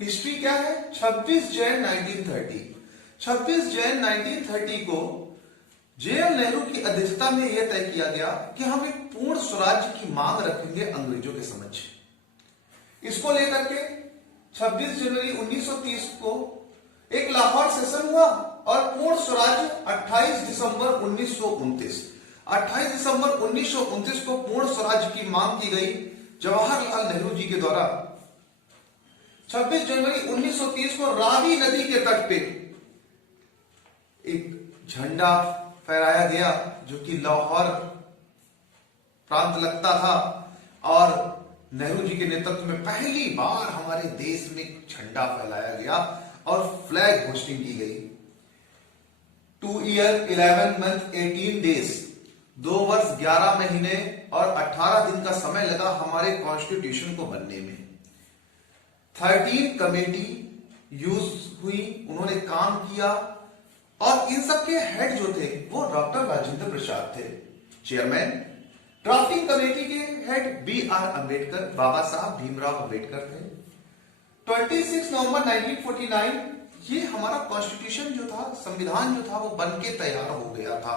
History क्या है? 26 जैन 1930। 26 जैन 1930 को जेएल नेहरू की अध्यक्षता में यह तय किया गया कि हम एक पूर्ण स्वराज्य की मांग रखेंगे अंग्रेजों के समक्ष। इसको लेकर के 26 जनवरी 1930 को एक लाहौर सेशन हुआ और पूर्ण स्वराज्य 28 दिसंबर 1929 को पूर्ण स्वराज्य की मांग की गई जवाहरलाल नेहरू जी के द्वारा। 26 जनवरी 1930 को रावी नदी के तट पे एक झंडा फहराया गया जो कि लाहौर प्रांत लगता था, और नेहरू जी के नेतृत्व में पहली बार हमारे देश में झंडा फहराया गया और फ्लैग होस्टिंग की गई। 2 ईयर 11 मंथ 18 डेज, 2 वर्ष 11 महीने और 18 दिन का समय लगा हमारे कॉन्स्टिट्यूशन को बनने में। 13 कमेटी यूज हुई, उन्होंने काम किया, और इन सब के हेड जो थे वो डॉक्टर राजेंद्र प्रसाद थे चेयरमैन। ड्राफ्टिंग कमेटी के हेड B.R. अम्बेडकर, बाबा साहब भीमराव अम्बेडकर थे। 26 नवंबर 1949 ये हमारा कॉन्स्टिट्यूशन जो था, संविधान जो था, वो बनके तैयार हो गया था।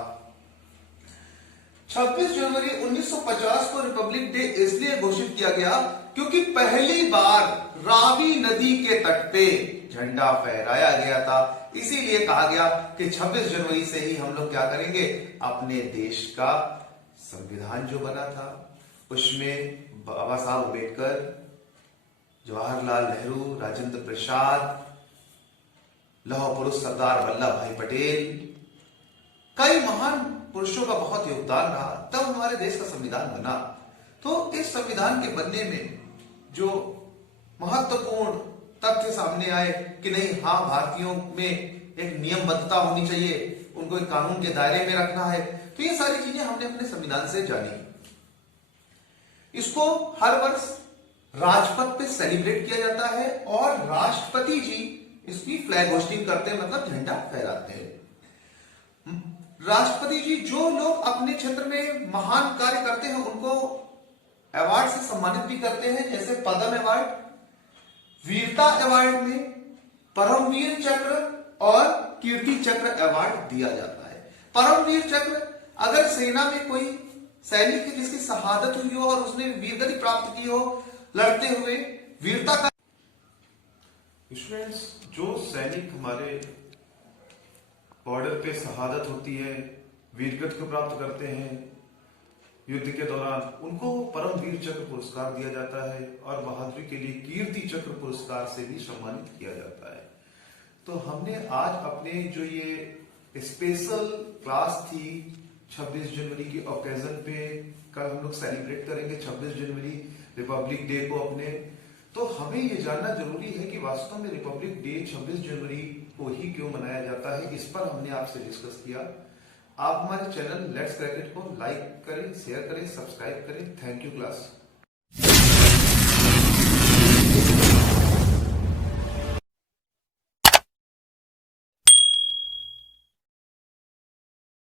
26 जनवरी 1950 को रिपब्लिक डे इसलिए घोषित किया गया क्योंकि पहली बार रावी नदी के तट पे झंडा फहराया गया था। इसीलिए कहा गया कि 26 जनवरी से ही हम लोग क्या करेंगे, अपने देश का संविधान जो बना था उसमें बाबा साहब अम्बेडकर, जवाहरलाल नेहरू, राजेंद्र प्रसाद, लौह पुरुष सरदार वल्लभ भाई पटेल, कई महान पुरुषों का बहुत योगदान रहा, तब हमारे देश का संविधान बना। तो इस संविधान के बनने में जो महत्वपूर्ण तथ्य सामने आए कि नहीं, हाँ, भारतीयों में एक नियमबद्धता होनी चाहिए, उनको एक कानून के दायरे में रखना है, तो ये सारी चीजें हमने अपने संविधान से जानी। इसको हर वर्ष राजपथ पे सेलिब्रेट किया जाता है और राष्ट्रपति जी इसकी फ्लैग होस्टिंग करते हैं, मतलब झंडा फहराते हैं। राष्ट्रपति जी जो लोग अपने क्षेत्र में महान कार्य करते हैं उनको अवार्ड से सम्मानित भी करते हैं, जैसे पद्म अवार्ड, वीरता अवार्ड में परमवीर चक्र और कीर्ति चक्र अवार्ड दिया जाता है। परमवीर चक्र अगर सेना में कोई सैनिक है जिसकी शहादत हुई हो और उसने वीरगति प्राप्त की हो लड़ते हुए, वीरता का। स्टूडेंट्स, जो सैनिक हमारे बॉर्डर पे शहादत होती है, वीरगति को प्राप्त करते हैं युद्ध के दौरान, उनको परमवीर चक्र पुरस्कार दिया जाता है और बहादुरी के लिए कीर्ति चक्र पुरस्कार से भी सम्मानित किया जाता है। तो हमने आज अपने जो ये स्पेशल क्लास थी 26 जनवरी की ओकेजन पे, कल हम लोग सेलिब्रेट करेंगे 26 जनवरी रिपब्लिक डे को अपने, तो हमें ये जानना जरूरी है कि वास्तव में रिपब्लिक डे 26 जनवरी को ही क्यों मनाया जाता है। इस पर हमने आपसे डिस्कस किया। आप हमारे चैनल लेट्स क्रैक इट को लाइक करें, शेयर करें, सब्सक्राइब करें। Thank you class.